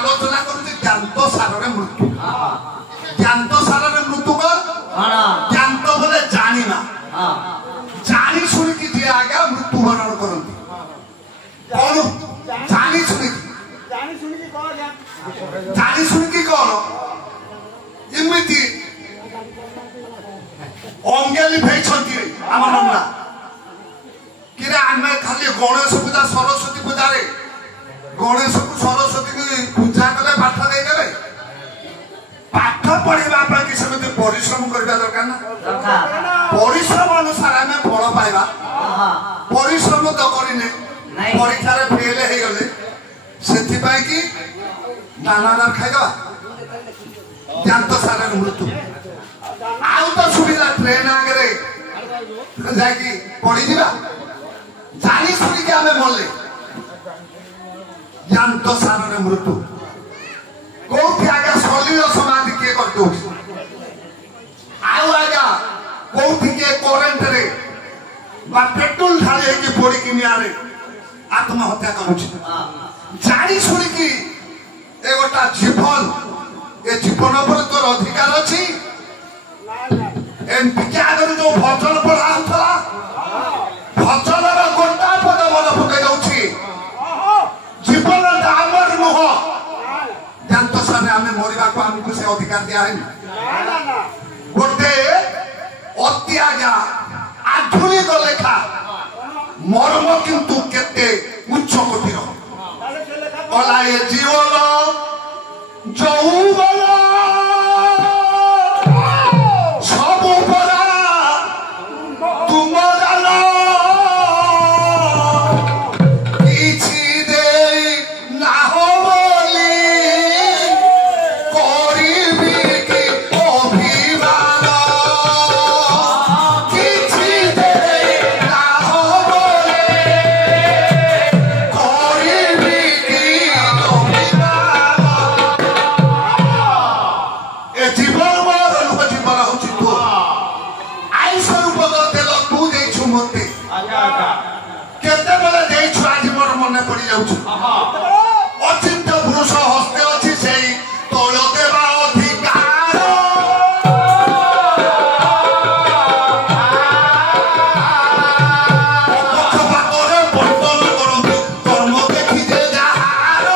आलोचना करूँ ज्ञात सारे मृत्यु ज्ञात सारे मृत्यु ज्ञात बोले जाना जानी शुणी जी आज्ञा मृत्युवरण करती कौन जानी शुणी कौन इमिति अंगेली भेजती आम नंदा कि आम खाली गणेश पूजा सरस्वती पूजा गणेश को सरस्वती की पूजा कले पाठ देदेवे पाठ पढ़ा सेमती परिश्रम करवा दरकार ना परिश्रम अनुसार आम फल पाइबा परिश्रम तो करने परीक्षा फेल हो गले से कि दाना खाईदे ज्ञात सारे मृत्यु आउ तो सुविधा ट्रेन आगे जाकि पढ़ी जानी शुणी आम मले ज्ञात सारे मृत्यु कौटी आज्ञा सलील समाधि किए कर आज्ञा कौटी किए करेन्ट रे पेट्रोल ढाली पड़ी कि निआरे आत्महत्या करी शुणी ए गोटा जीवन ए जीवन पर तोर अधिकार अच्छी आगे जो भजन पढ़ा भजन गोटा पद मन पकई जीवन आमर नुह ज्ञात सारे आम मरवा को आमको से अधिकार दिया गोटे अति आज्ञा आधुनिक लेखा मर्म किंतु केते उच्च कोटिर कला ये जीवन जौवन सब परा तुम जानो किछि दे ना हो बोली करिबी कि अभिमान किछि दे ना हो बोली करिबी कि अभिमान ए जीवन मोर लोक जीवन होछि तो आई स्वरूप देल तू देछु मते केते बेले देछु आज मोर मने पड़ी जाउछु अचिंत्य पुरुष हस्ते अछि सेई तोल देवा अधिकार पक्षपातरे बंटन करंतु कर्म देखि जे जाहार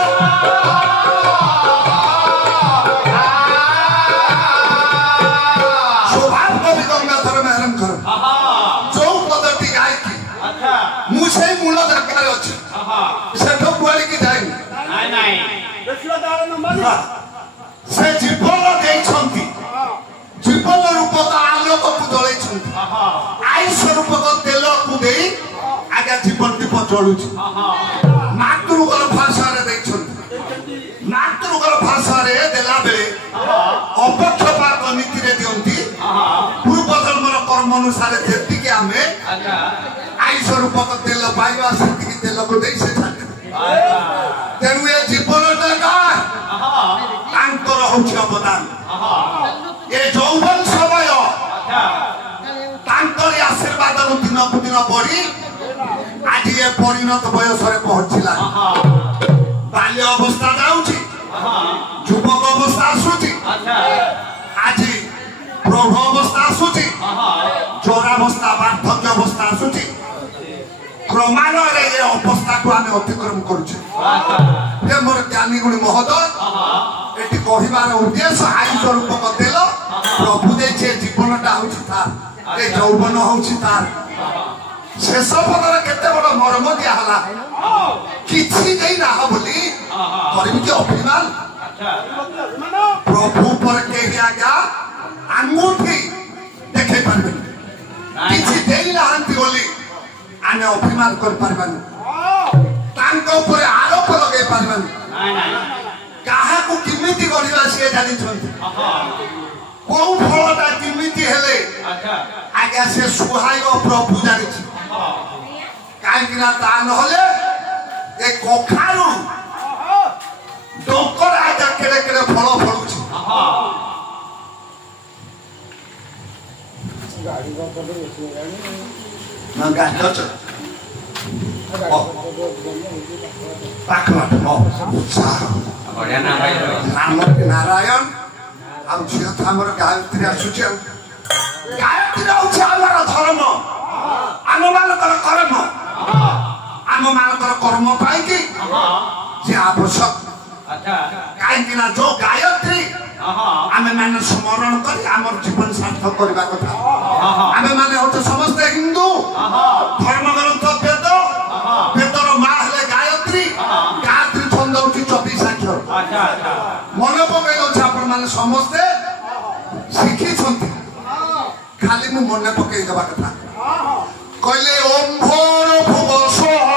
स्वभाव कवि गंगाधर मेहरम कर जो पदटी गायकी मुझे मूल दरकार अच्छी से बुआड़ी की जाए से जीवन देछंती जीवन रूप आलोक को जलैछंती आई स्वरूप तेल को दे आगे जीवन दीप जलुछि मातृगल भाषा रे देछंती मातृगल भाषा रे देला बेले अपक्षपात नीति रे दियंती पूर्व जन्मर कर्म अनुसार जेति के आमे आई स्वरूप तेल पाइबा सेति तेल को दे से छाटे तेनु ए जीवनटा का तांकर होछि अवदान ए जौवन समय तांकर आशीर्वाद रु दिन को दिन बढ़ी आज ये परिणत बयस रे पहुंचला बाल्य अवस्था जाउछि युवक अवस्था आसुछि आज प्रौढ़ अवस्था आसुछि चौरावस्था वार्धक्य अवस्था आसुछि क्रमान्वये ये अवस्था को आम अतिक्रम करुचे मोर ज्ञानी गुणी महोदय एटी कहिबार उद्देश्य आयुष रूपक तेल प्रभु देछे जीवनटा होछि तार ए यौवन होछि तार शेष पदर केते बड़ मर्म दिया हला किछि देई ना बोली करबी के अभिमान प्रभु पर के आज्ञा अंगूठी देखे पारबे किछि देई नाहंती बोली आने अभिमान कर पारबानी तांको ऊपर आरोप लगे पारबानी काहा को किमिति गढिबा से जानि छथि को फलटा किमिति हेले आगे से सुहाइब प्रभु जानि छी काहे कि ना ता नहले ए कोखारु डोकर आजा केड़े केड़े फल फलुछि गाड़ी का पड़े ना गाड़ी चल पाखलाट नाम नारायण आ झील तो आम गायत्री आसुच गायत्री आमर धर्म आम मानकर कर्म आम मानकर कर्म पाई आवश्यक कहीं जो गायत्री आम मैंने स्मरण कर आम जीवन सार्थक करने कथा आम मैंने हूँ समस्त हिंदू धर्म ग्रंथ वेद वेदर माँ हेले गायत्री गायत्री छंद हूँ 24 अक्षर मन पकई दे आपण मैंने समस्ते शिखी खाली मु मन पकई देवा कथा कहले ओम भोर भुव स्वः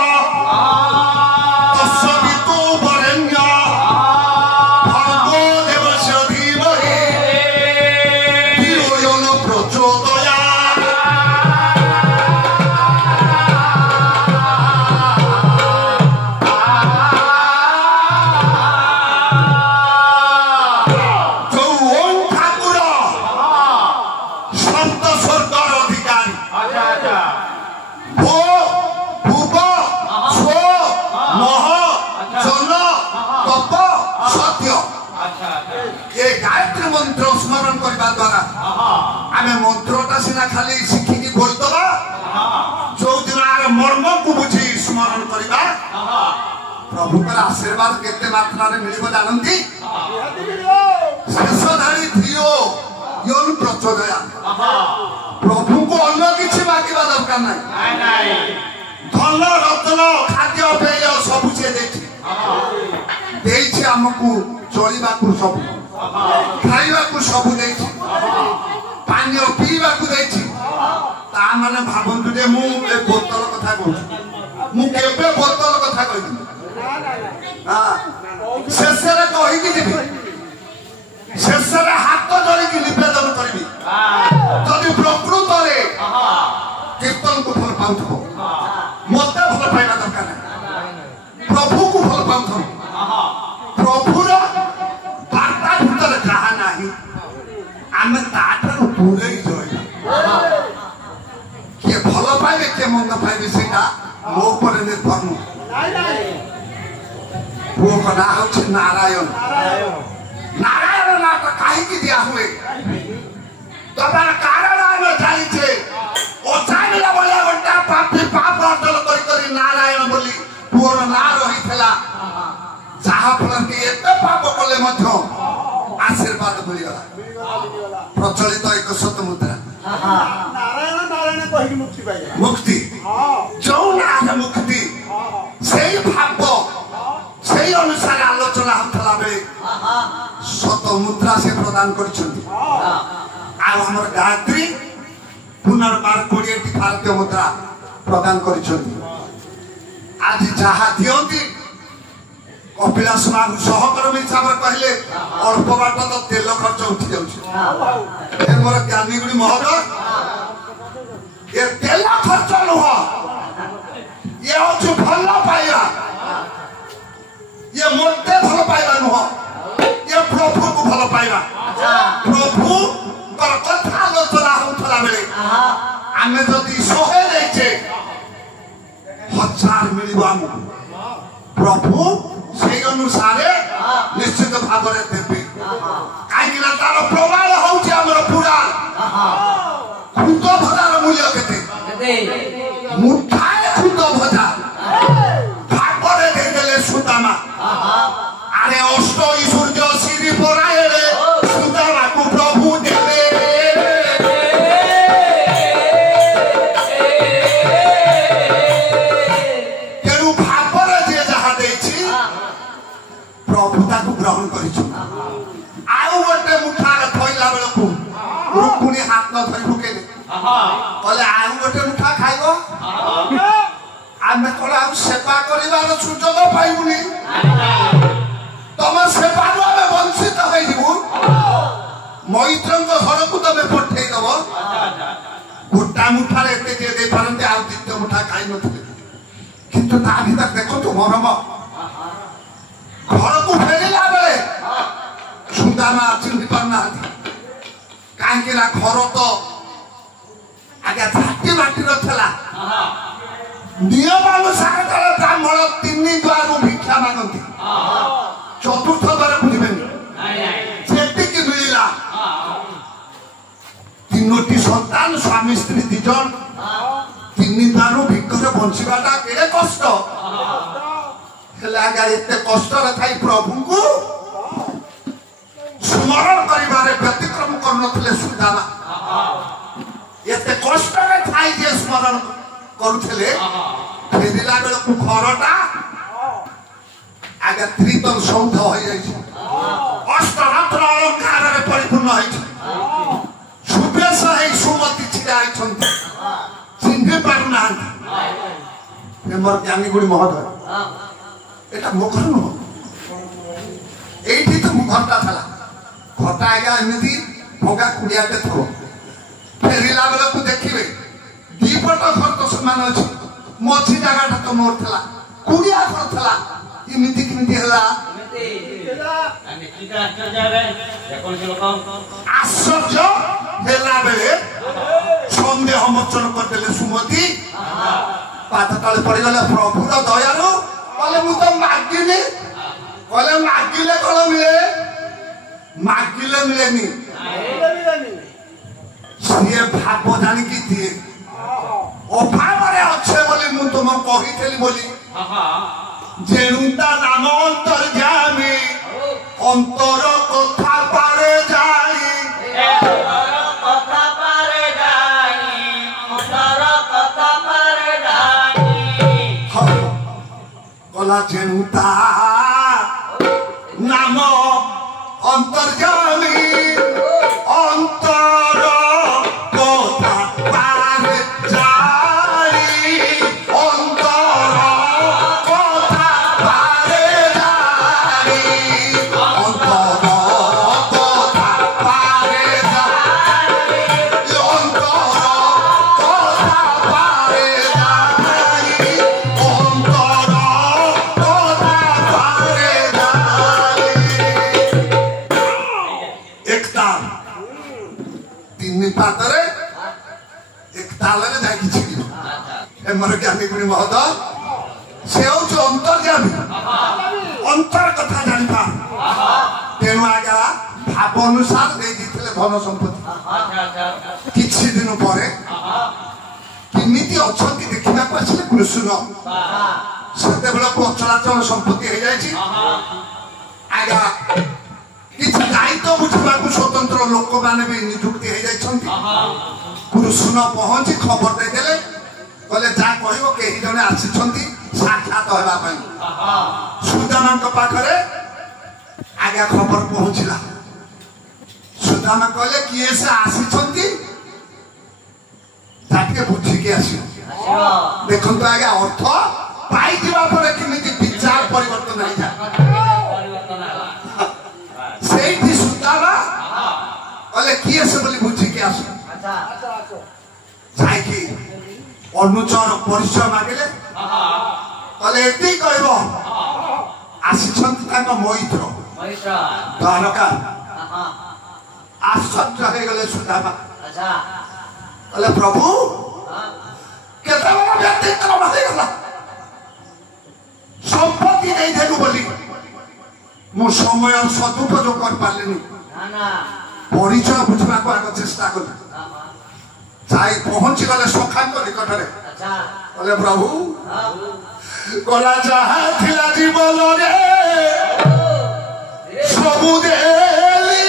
मंत्रटा सीना खाली शिखिकी बोलदबा जो दिन आर मर्म को बुझी स्मरण करबा प्रभुकर आशीर्वाद केते मात्रा रे मिलिबो जानंती शेषधारी थियो योन प्रचोदया प्रभु को अन्य किछि मागिबा दरकार नाही धन रत्न खाद्य पेय सब से देछि हमकु चलिबा को सब खाइबा को सब देछि पानी पीवा को देछि ता माने भाबंतु जे मु ए बोतल कथा कहू मु केबे बोतल कथा कहि हां शेषरे कहि कि दिबी शेषरे हाथ जोड़ी कि निवेदन करबी जदि प्रकृत रे कीर्तन को फल पाउथबो मते फल पाइबा दरकार नै प्रभु को फल पाउथबो प्रभुर बार्ता भीतर कहा नाही आमे ताठर पूरे ही जोई के भलो पाइबे के मंद पाइबे सेटा मो पर निर्भर नु वो कना होछ नारायण नारायण ना तो काहे की दिया हुए तबार कारण आमे जाई छे ओ जानिला बोले गोटा पापी पाप अर्जन करी नारायण बोली पूर्ण ना रहितला जहा फल के एते पाप कले मध्य आशीर्वाद मिलिगला प्रचलित एक सत मुद्रा नारायण नारायण कहि मुक्ति पाइला मुक्ति जो ना मुक्ति सेही भाव सेही अनुसार आलोचना होतला बे सत मुद्रा से प्रदान करछंती आ हमर गायत्री पुनर्बार 20 टी भारतीय मुद्रा प्रदान करछंती आज जहा दियंती कपिलास बाबू सहकर्मी हिसाब कहले अल्प बाट तो तेल खर्च उठी जाउछ मोर ज्ञानी गुडी महोदय ये तेल खर्च नुह ये होछु भल पाइबा ये मोटे भल पाइबा नुह ये प्रभु को भल पाइबा प्रभु कर कथा आलोचना होतला बेले आमे जदी सोहे लेचे हजार मिलिबो हमकु प्रभु से अनुसार निश्चित भाव में देवे कहीं तार प्रमाण होउछि हमर पुराण खुद भजार मूल्य केते मुठाए खुद भजा भागरे दे देले सुदामा अरे अष्टई सूर्य श्री परायले सुदामा को प्रभु देले केनु भागरे जे जहा देछि प्रभुता को ग्रहण करिछु आउ गोटे मुठार थइला बेलकु रुकुनी हाथ न धरि फुकेले कहले आउ गोटे मुठा खाइबो आमे कहला आउ सेवा करिबार सुजोग पाइबुनी तम सेवा आमे वंचित होई जिवु मैत्रंग घर को तमे पठेई दबो गोटा मुठार एते जे दे पारंते आउ दित्य मुठा खाइ नथले किंतु ता भीतर देखो तो मरम घर को फेरिला बेले सुदामा चिन्ह पारना कहीं घर तो आगे झाटी माटी रखला नियम अनुसार ब्राह्मण 3 द्वार भिक्षा मागती चतुर्थ स्वामी स्त्री दिजन तीन पारु भिक्षुरे बंचिबाटा केड़े कष्ट हेले आगे एते कष्ट रे थाई प्रभु को स्मरण करिबारे व्यतिक्रम करनथले सुदामा एते कष्ट रे थाई जे स्मरण करूथले फेरिला बेल को घरटा आगे त्रितल सौध हो जाई छै अष्टरत्न अलंकार रे परिपूर्ण होई छै सुबेश है सुमति छिड़ा छंती चिन्ह पारुना मेमर ज्ञानी गुडी महोदय एटा मुखर न एठी तो मुखरटा थला घटा आगे एमिति भोगा कुडियाटे थो फेरिला बेला को देखिबे दीपट घर तो समान अछि मछि जागाटा तो मोर थला कुडिया घर थला एमिति किमिति हला आश्चर्य हेला बेले सन्देह मोचन करदेले सुमति पाद तले पड़ी गले प्रभुर दयालु कहले मु तो मागिनी कहले मागिले कल मिले मागिले मिलेनी सिए भाव जानी की दिए अभाव रे अच्छे बोली मु तुम कहिथेली बोली जेनुता नाम अंतर्यामी अंतर कथा पारे जाई कला जेनुता नाम अंतर्यामी अंतर कथा पारे जाई अंतर कथा पारे जाई अंतर कथा पारे जाई अंतर कथा पारे जाई अंतर कथा पारे जाई एकता तीन पातरे एक तालरे जाकी छिड़ी एमर ज्ञानी गुणी महोदय से जो अंतर्यामी अंतर कथा जानिपा तेणु आगा भाव अनुसार दे दिथिले धन संपत्ति किछि दिन परे किमिति अछंती देखिबा को आछले कृष्ण सेते बेला को चलाचल संपत्ति हे जायछि आगा किछि दायित्व बुझिबा को स्वतंत्र लोक माने भी नियुक्ति हे जायछंती कृष्ण पहुंची खबर दे देले कहले जा कहिबो केही जने आछिछंती साक्षात हेबा पई सुदामा को पाखरे आगे खबर पहुंचला सुदामा कहले किए से आछिछंती ताके बुझी के आसी देखो तो आगे अर्थ पाई दिबा परे किमिति विचार परिवर्तन हो जा सेठी सुदामा कहले किए से बोली बुझी के आसी जाई की अनुचर परिचय मागिले कहले एति कहबो आसीछंती ताको मैत्र द्वारका आश्चर्य हो गले सुदामा कहले प्रभु केते बड़ा व्यतिक्रम हो गला संपत्ति नहीं देलु बोली मो समय सदुपयोग कर पालेनी परिचय बुझवा को आगे चेष्टा कर जाई पहुंची गले सखांक निकटरे कहले प्रभु गला जहा थिला जीवन रे सबु देली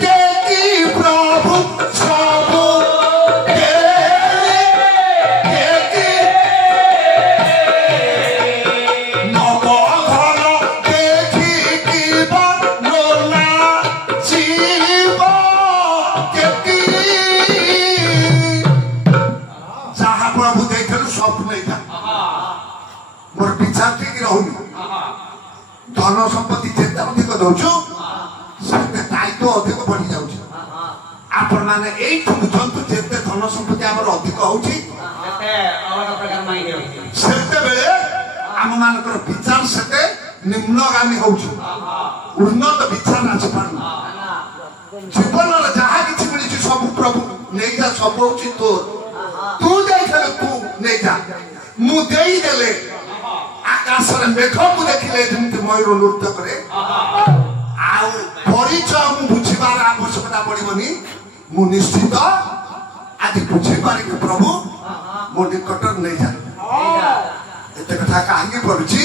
के की प्रभु सबु देली के की नव घर देखि की बनोला जीव के की जहा प्रभु देखलु सब नहीं था मोर विचार ठीक रहूनी धन संपत्ति जेते अधिक दउछु सेते दायित्व अधिक बढ़ी जाउछि आपण माने एठु बुझंतु जेते धन संपत्ति हमर अधिक होउछि सेते अलग प्रकार माइ हेउछि सेते बेले हम मानकर विचार सेते निम्नगामी होउछि उन्नत विचार नाछि पानु जीवन रे जहा किछि मिलिछि सब प्रभु नै जा सब होउछि तोर तू जाई खले तू नै जा मु देई देले आकाश रे मेघ को देखिले जेमति मयूर नृत्य करे आउ परिचय मु बुझिबार आवश्यकता पड़िबनी मु निश्चित आज आज बुझी पारे कि प्रभु मो निकट नहीं जा एते कथा कहीं पड़ुची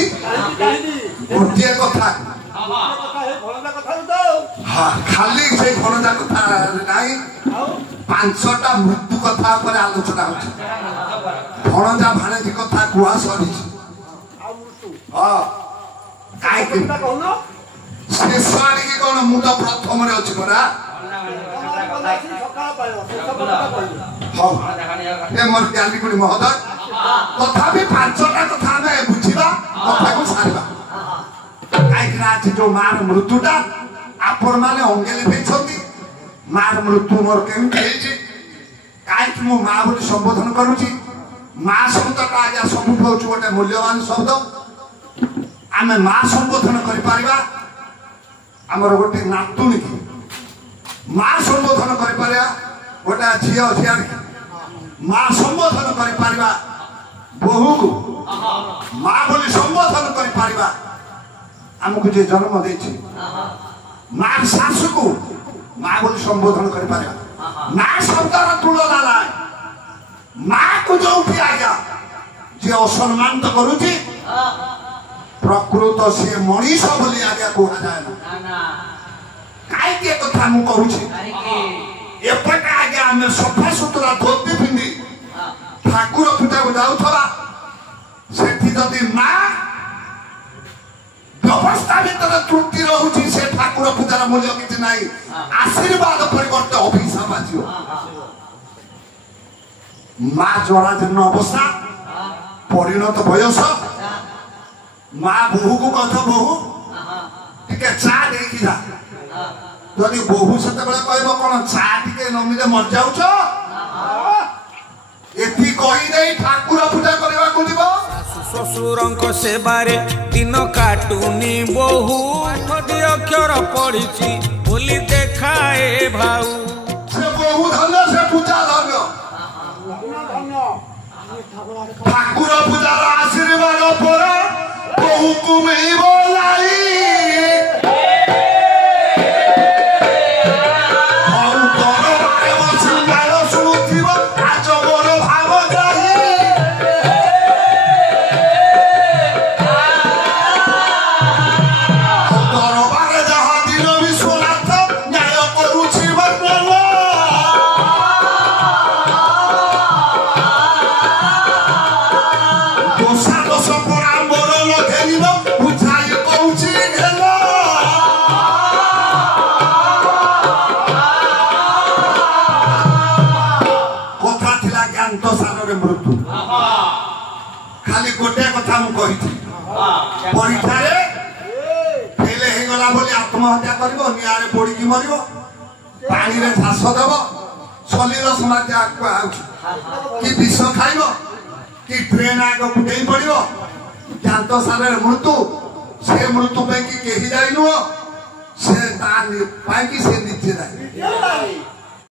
गोटे कथा हाँ खाली से भणजा कथा नहीं 5टा मृत्यु कथा पर आलोचना होची भणजा भाणेजी कथा कुआ सरी हाँ काई के शेष आड़ी की कौन मु तो प्रथम रे अछि परा हाँ ए मोर ज्ञानी गुणी महोदय तथापि 5टा कथा हमें बुझिबा कथा को सारिबा काई आज जो मार मृत्युटा आपण माने अंगेली भेछंती मार मृत्यु मोर केमति हेछि काई कि मो मां बोली संबोधन करूची मां शब्दटा आज्ञा सब होउछ गोटे मूल्यवान शब्द आमे मां संबोधन करि पारिबा हमर गोटे नातुनी की मां संबोधन करि पारिबा गोटे झियो झियार मां संबोधन करि पारिबा बहु को मां बोली संबोधन करि पारिबा हमको जे जन्म देछि मां सासु को मां बोली संबोधन करि पारिबा मां शब्दर तुलना नाय मां को जो उठी आया जे असम्मान तो करूची प्रकृत से मनीष बोली आगे कहा जाए ना काई के कथा मु कहूची एपटे आगे हमें सफा सुतरा धोती पिंदी ठाकुर पूजा को जाउथबा सेठी जदी मां व्यवस्था भीतर त्रुटि रहुची से ठाकुर पूजार मूल्य किछि नाही आशीर्वाद परिवर्ते अभिशाप आजियो मां जराजीर्ण अवस्था परिणत बयस मां बहु को कथ बहु टिके चा देखि जा जदि बहु सते बेले कहबो कोन चा टिके न मिले मर जाउछ एथि कहि देई ठाकुर पूजा करबा को दिबो ससुरंक सेबारे दिन काटुनी बहु ठदी अक्षर पढ़िछि बोली देखाए भाऊ से बहु धन्य से पूजा धन्य ठाकुर पूजार आशीर्वाद पर बहु को मिलिबो लाई मृत्यु खाली गोटे कथा मु कहि परीक्षा रे फेल हे गला बोली आत्महत्या करिवो नियारे पोड़ी की मरिवो पानी रे झास देबो शरीर समाज आको आउ कि विष खाइबो कि ट्रेन आगो फुटेई पड़िवो जानत सारे मृत्यु से मृत्यु पे कि केही जाइनो से तानी पाई कि से नीचे जाई